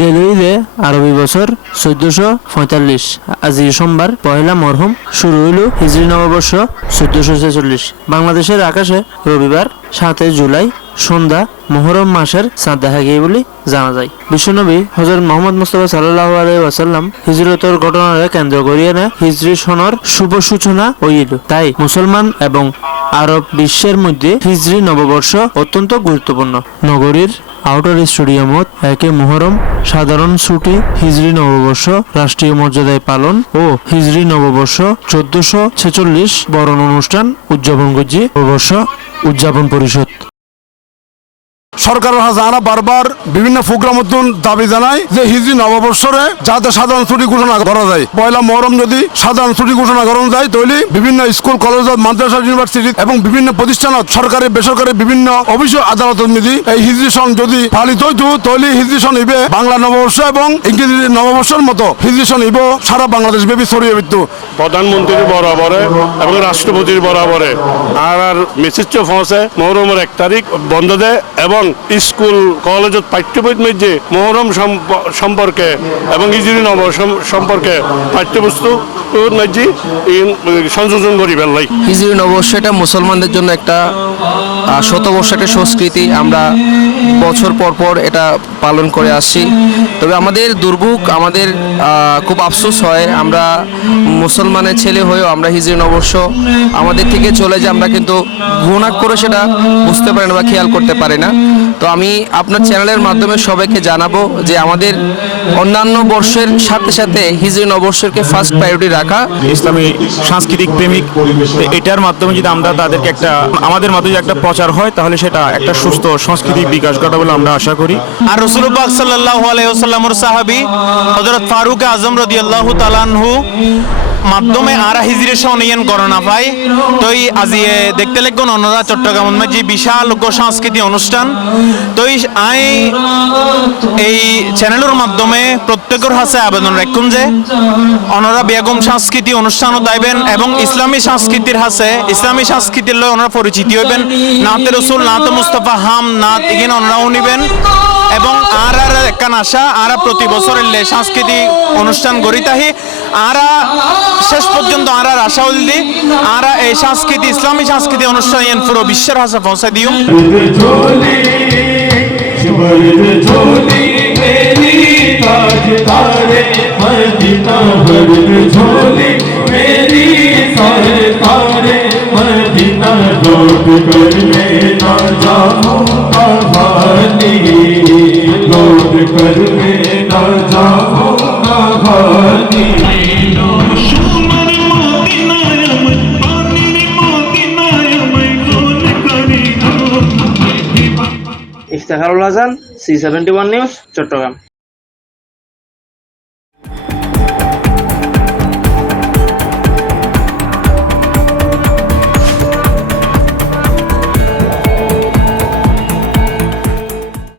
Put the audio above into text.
বিদায় ঈদে আরবি বছর চোদ্দশো পঁয়তাল্লিশ। আজি সোমবার পহেলা মরহুম, শুরু হইল হিজরি নববর্ষ চোদ্দশো ছেচল্লিশ। বাংলাদেশের আকাশে রবিবার সাতই জুলাই সন্ধ্যা মোহরম মাসের চাঁদ দেখা গিয়ে বলে জানা যায়। বিশ্বনবী হজরত মোহাম্মদ মুস্তফা সাল্লাহ আলাই ওয়াসাল্লাম হিজরতের ঘটনাকে কেন্দ্র করিয়ে না হিজরি সনর শুভ সূচনা হইল তাই মুসলমান এবং আরব বিশ্বের মধ্যে হিজরি নববর্ষ অত্যন্ত গুরুত্বপূর্ণ। নগরীর আউটার স্টেডিয়ামত একে মোহরম, সাধারণ ছুটি, হিজরি নববর্ষ রাষ্ট্রীয় মর্যাদায় পালন ও হিজরি নববর্ষ চোদ্দশো ছেচল্লিশ বরণ অনুষ্ঠান উদযাপন করছে নববর্ষ উদযাপন পরিষদ। সরকারের হাজারা বারবার বিভিন্ন প্রোগ্রাম দাবি জানায় যে হিজরি নববর্ষরে যাতে সাধারণ ছুটি ঘোষণা করা যায়। পয়লা মহরম যদি সাধারণ ছুটি ঘোষণা করা যায়, তাহলে বিভিন্ন স্কুল, কলেজ, মাদ্রাসা, ইউনিভার্সিটি এবং বিভিন্ন প্রতিষ্ঠানত সরকারি, বেসরকারি বিভিন্ন অফিস আদালত নিধি এই হিজরি সন যদি পালিত হইতো তাহলে হিজরি সন ইবে বাংলা নববর্ষ এবং ইংরেজি নববর্ষের মতো হিজরি সন ইব সারা বাংলাদেশ ব্যাপী ছড়িয়ে বিত্তু। প্রধানমন্ত্রীর বরাবরে এবং রাষ্ট্রপতির বরাবরে। আর আর মেসেজ পৌঁছে মহরমের এক তারিখ বন্ধ দেয় এবং স্কুল কলেজত পাঠ্যবই মধ্যে মহরম সম্প- সম্পর্কে এবং ইজুরি নব সম্পর্কে পাঠ্যবস্তু সংযোজন করি ফেললাই। ইজুরি নববর্ষ এটা মুসলমানদের জন্য একটা শতবর্ষ একটা সংস্কৃতি। আমরা বছর পর পর এটা পালন করে আসছি। তবে আমাদের দুর্ভোগ আমাদের খুব আফসোস হয়। আমরা মুসলমানের ছেলে হয়েও আমরা হিজরি নববর্ষ আমাদের থেকে চলে যায় আমরা কিন্তু গুণা করে সেটা বুঝতে পারি না বা খেয়াল করতে পারি না। তো আমি আপনার চ্যানেলের মাধ্যমে সবাইকে জানাব যে আমাদের অন্যান্য বর্ষের সাথে সাথে হিজরি নববর্ষকে ফার্স্ট প্রায়োরিটি রাখা। ইসলামী সাংস্কৃতিক প্রেমিক, এটার মাধ্যমে যদি আমরা তাদেরকে একটা, আমাদের মাধ্যমে একটা প্রচার হয়, তাহলে সেটা একটা সুস্থ সংস্কৃতিক বিকাশ ঘটা বলে আমরা আশা করি। আর রসুলবাক সাল্লাহ আলাইসাল্লামর সাহাবি হজরত ফারুক আজম রদি আল্লাহ তালানহু মাধ্যমে আর হিজরে সনিয়ন করোনা পাই তো এই আজি দেখতে লাগবেন অন্যরা চট্টগ্রাম যে বিশাল লোক সাংস্কৃতিক অনুষ্ঠান। তো আই এই চ্যানেলের মাধ্যমে প্রত্যেকের হাসে আবেদন রাখুন যে ওনারা বেগম সাংস্কৃতিক অনুষ্ঠানও দাইবেন এবং ইসলামী সংস্কৃতির হাসে, ইসলামী সংস্কৃতির লয় ওনারা পরিচিতি হইবেন। নাতে রসুল, নাতে মুস্তফা, হাম, নাত ইগেন ওনারাও নিবেন। এবং আর আর একখান আশা, আর প্রতি বছর এলে সাংস্কৃতিক অনুষ্ঠান গড়িতাহি আরা শেষ পর্যন্ত আর আর আশা উল্দি আর এই সংস্কৃতি ইসলামী সংস্কৃতি অনুষ্ঠান ইয়ান পুরো বিশ্বের হাসে পৌঁছাই দিও। मदीना वर्द झोली मेरी ताज तारे मदीना लौट कर मैं ना जाऊंगा भानी लौट कर मैं ना जाऊंगा भानी Iftekharul Hasan C seventy one news Chattogram